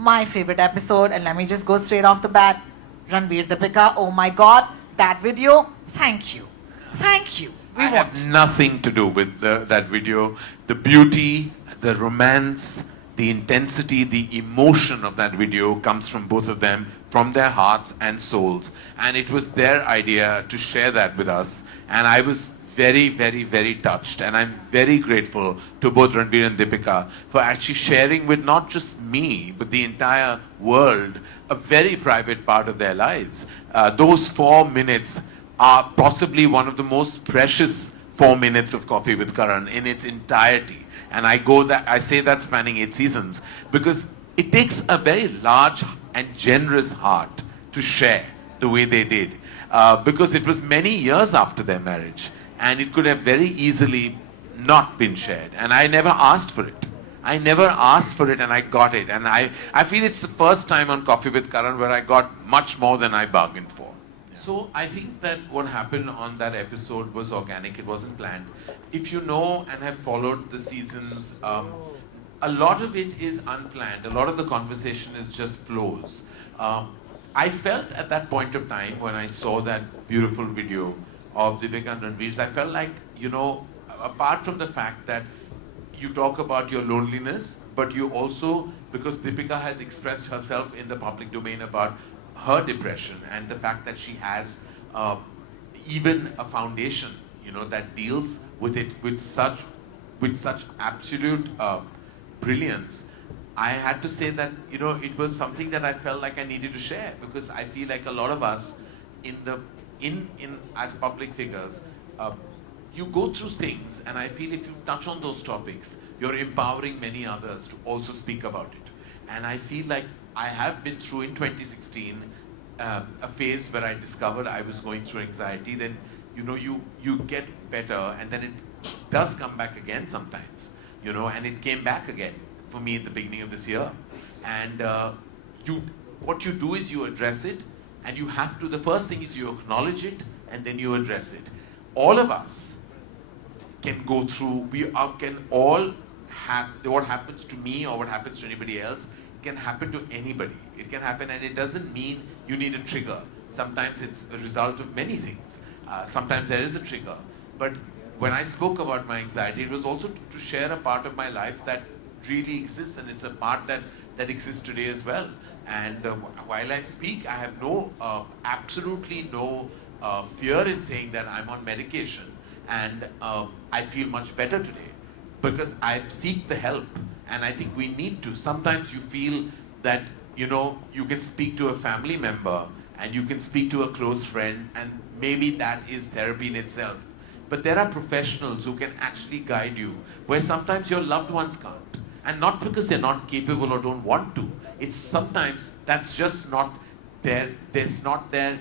my favorite episode, and let me just go straight off the bat. Ranveer Deepika, oh my God, that video, thank you. Thank you. I have nothing to do with that video. The beauty, the romance, the intensity, the emotion of that video comes from both of them, from their hearts and souls. And it was their idea to share that with us. And I was very, very, very touched. And I'm very grateful to both Ranveer and Deepika for actually sharing with not just me, but the entire world, a very private part of their lives. Those 4 minutes are possibly one of the most precious 4 minutes of Coffee with Karan in its entirety. And I say that spanning 8 seasons because it takes a very large and generous heart to share the way they did. Because it was many years after their marriage and it could have very easily not been shared. And I never asked for it. I never asked for it and I got it. And I feel it's the first time on Coffee with Karan where I got much more than I bargained for. So I think that what happened on that episode was organic. It wasn't planned. If you know and have followed the seasons, a lot of it is unplanned. A lot of the conversation is just flows. I felt at that point of time when I saw that beautiful video of Deepika and Ranveer's, I felt like, apart from the fact that you talk about your loneliness, but you also, because Deepika has expressed herself in the public domain about her depression and the fact that she has even a foundation, that deals with it with such absolute brilliance. I had to say that, it was something that I felt like I needed to share because I feel like a lot of us as public figures, you go through things, and I feel if you touch on those topics, you're empowering many others to also speak about it. And I feel like I have been through in 2016 a phase where I discovered I was going through anxiety. Then you get better, and then it does come back again sometimes. And it came back again for me at the beginning of this year. And what you do is you address it, and you have to. The first thing is you acknowledge it, and then you address it. All of us can go through. Can all have what happens to me or what happens to anybody else. Can happen to anybody. It can happen, and it doesn't mean you need a trigger. Sometimes it's a result of many things. Sometimes there is a trigger. But when I spoke about my anxiety, it was also to share a part of my life that really exists, and it's a part that exists today as well. And while I speak, I have absolutely no fear in saying that I'm on medication, and I feel much better today because I seek the help. And I think we need to. Sometimes you feel that, you can speak to a family member and you can speak to a close friend, and maybe that is therapy in itself. But there are professionals who can actually guide you, where sometimes your loved ones can't. And not because they're not capable or don't want to. It's sometimes that's just not there. They've not been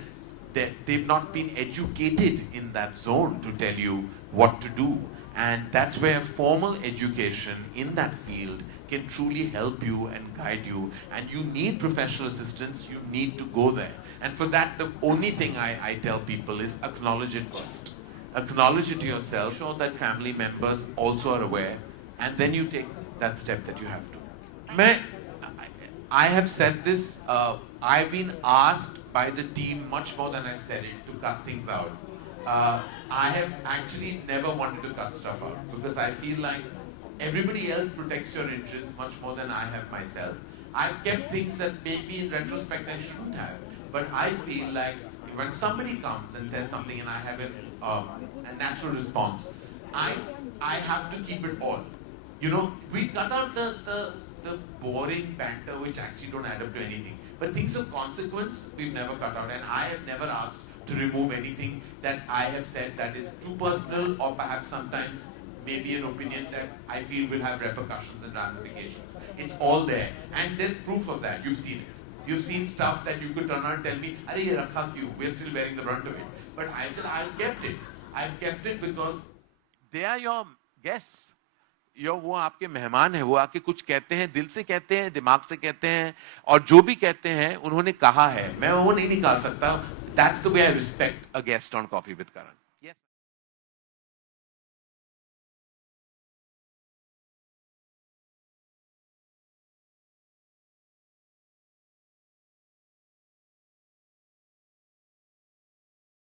educated in that zone to tell you what to do. And that's where formal education in that field can truly help you and guide you. And you need professional assistance, you need to go there. And for that, the only thing I tell people is acknowledge it first. Acknowledge it to yourself, show that family members also are aware, and then you take that step that you have to. I have said this, I've been asked by the team much more than I've said it to cut things out. I have actually never wanted to cut stuff out because I feel like everybody else protects your interests much more than I have myself. I've kept things that maybe in retrospect I shouldn't have, but I feel like when somebody comes and says something and I have a natural response, I have to keep it all. We cut out the boring banter which actually don't add up to anything. But things of consequence, we've never cut out, and I have never asked to remove anything that I have said that is too personal, or perhaps sometimes maybe an opinion that I feel will have repercussions and ramifications. It's all there, and there's proof of that. You've seen it. You've seen stuff that you could turn around and tell me, "Arey ye rakha kyun? We're still bearing the brunt of it." But I said, I've kept it. I've kept it because they are your guests. वो आपके मेहमान हैं, वो आके कुछ कहते हैं, दिल से कहते हैं, दिमाग से कहते हैं, और जो भी कहते हैं उन्होंने कहा है, मैं वो नहीं निकाल सकता. That's the way I respect a guest on Coffee with Karan.